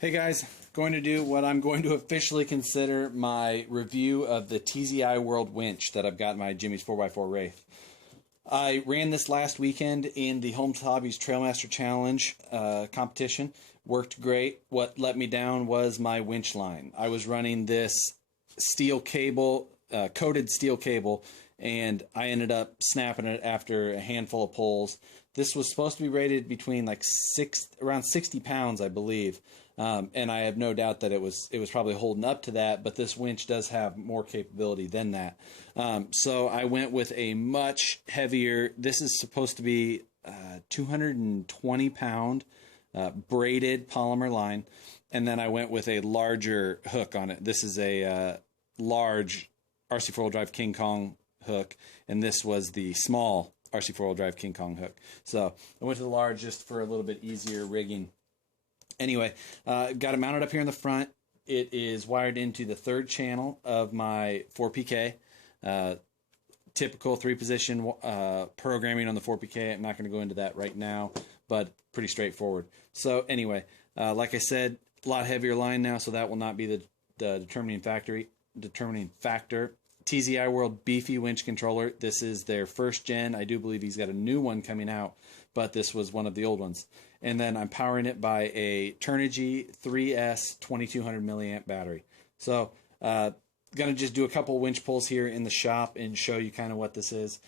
Hey guys, going to do what I'm going to officially consider my review of the TziWorld winch that I've got in my Jimmy's 4x4 Wraith. I ran this last weekend in the Holmes Hobbies Trailmaster Challenge competition. Worked great. What let me down was my winch line. I was running this steel cable, coated steel cable, and I ended up snapping it after a handful of pulls. This was supposed to be rated between like around 60 pounds, I believe. And I have no doubt that it was probably holding up to that, but this winch does have more capability than that. So I went with a much heavier, this is supposed to be 220 pound braided polymer line, and then I went with a larger hook on it. This is a large RC 4-wheel drive King Kong hook, and this was the small RC 4-wheel drive King Kong hook. So I went to the large just for a little bit easier rigging. Anyway, got it mounted up here in the front. It is wired into the third channel of my 4PK. Typical 3-position programming on the 4PK. I'm not going to go into that right now, but pretty straightforward. So anyway, like I said, a lot heavier line now, so that will not be the determining factor. TziWorld Beefy winch controller. This is their first gen. I do believe he's got a new one coming out, but this was one of the old ones. And then I'm powering it by a Turnigy 3S 2200 milliamp battery. So gonna just do a couple winch pulls here in the shop and show you kind of what this is.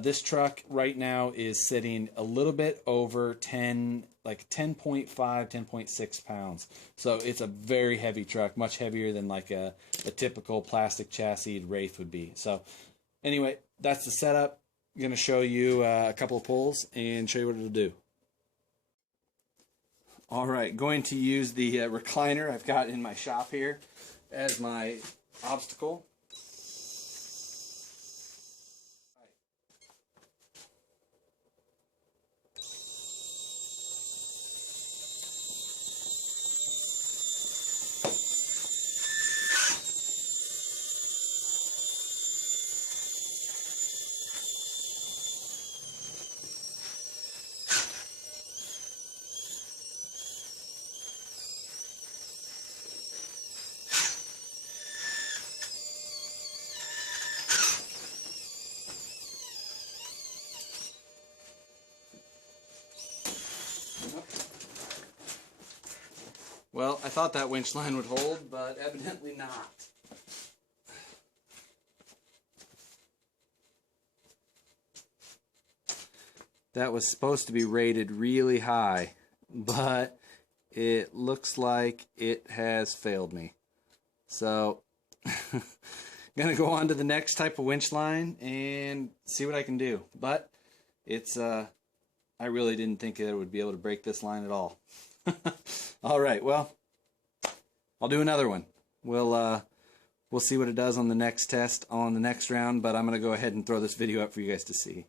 This truck right now is sitting a little bit over 10, like 10.5, 10.6 pounds. So it's a very heavy truck, much heavier than like a typical plastic chassis Wraith would be. So anyway, that's the setup. I'm gonna show you a couple of pulls and show you what it'll do. All right, going to use the recliner I've got in my shop here as my obstacle. Well, I thought that winch line would hold, but evidently not. That was supposed to be rated really high, but it looks like it has failed me. So, gonna go on to the next type of winch line and see what I can do. But it's, I really didn't think it would be able to break this line at all. All right, well, I'll do another one. We'll see what it does on the next test on the next round, but I'm going to go ahead and throw this video up for you guys to see.